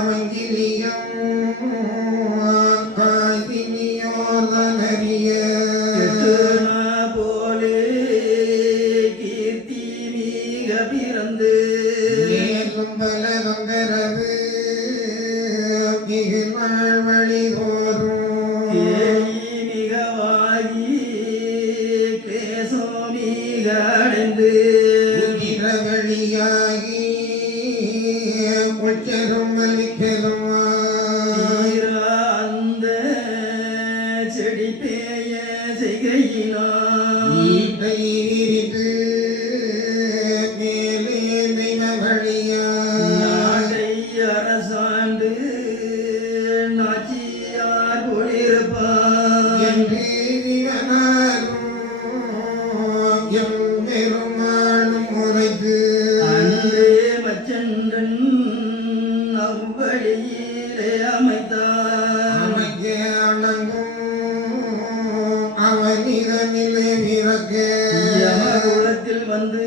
வங்கிலியம் காய்தினியோதனறிய கெட்டுனா போலே ஈட்டை விரித்து மேலே நாட்டை அரசாண்டு நாச்சியார் போலிருப்பார் என்று திவனாரும் எம் பெருமானும் உரைத்து அன்றே மச்சண்டன் அவ்வழியிலே அமைத்தார். வந்து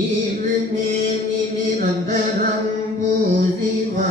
நீர் மேனி நிரந்தரம் பூசிவா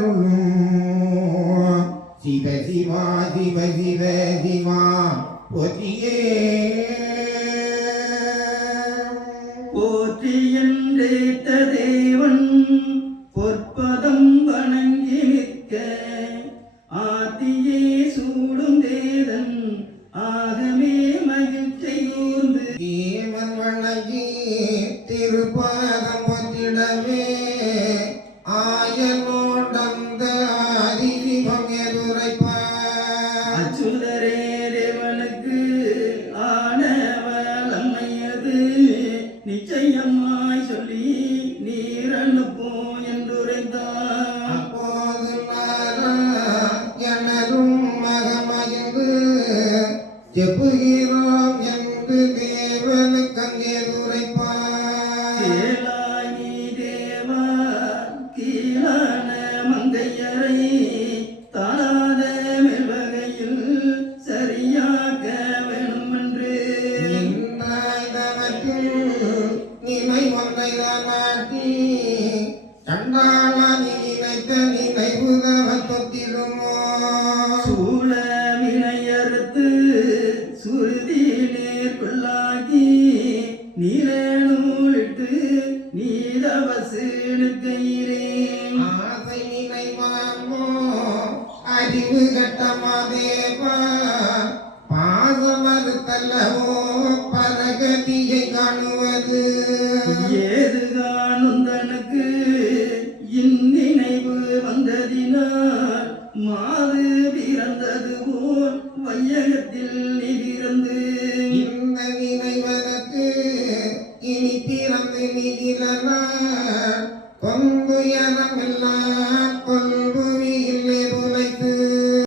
தாண்டருளும் சிவ சிவா சிவ சிவ சிவா பொதியே. போற்றி என்றேத்த தேவன் பொற்பதம் வணங்கி நிற்க. ஆத்தியே சூடும் தேதன் ஆகமே மகிழ்ச்சியூர்ந்து தேவன் வணங்கி திருப்பாதம் செப்புகிறோம் என்று தேவனுக்கு அங்கே உரைப்பார். தேவா கீழான மங்கையரை தாழாத மெல்வகையில் சரியாக்க வேணுமென்று. நினை ஒன்றைதான் நாட்டி சண்டாளா நினைத்த நினைவுதவத்து பொறுத்திடுமோ காணுவது ஏது